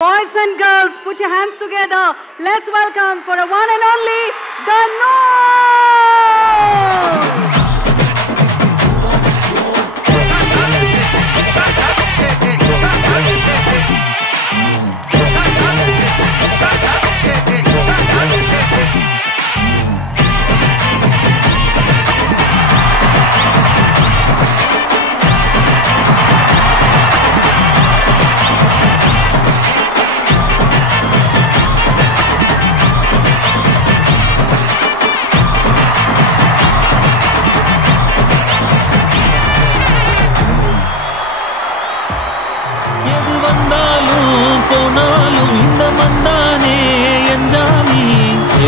Boys and girls, put your hands together. Let's welcome for a one and only, the Noor!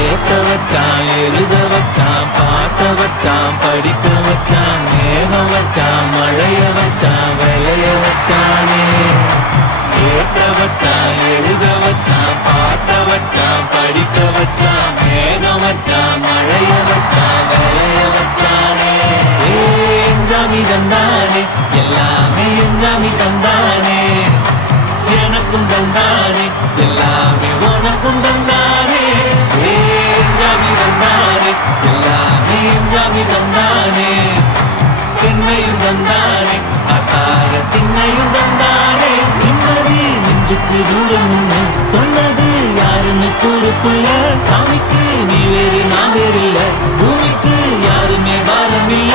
ஏத்த வச்சான் எழுத வச்சான் பார்க்க வச்சான் படிக்க வச்சான் மேகம் வச்சான் மழைய வச்சான் விளைய வச்சானே ஏத்த வச்சான் எழுத வச்சான் பார்க்க வச்சான் படிக்க வச்சான் மேகம் வச்சான் மழைய வச்சான் விளைய வச்சானே எஞ்சாமி தந்தானே எல்லாமே எஞ்சாமி தந்தானே எனக்கும் தந்தானே எல்லாமே உனக்கும் தந்தானே எஞ்சாமி தந்தானே எல்லாமே எஞ்சாமி தந்தானே தென்னையும் தந்தானே அத்தார திண்ணையும் தந்தானே நிம்மதி நெஞ்சுக்கு தூரம் ஒண்ணு சொன்னது யாருன்னு கூறுக்குள்ள சாமிக்கு நீ வேறு நான் வேறு இல்ல பூமிக்கு யாருமே பாரம் இல்ல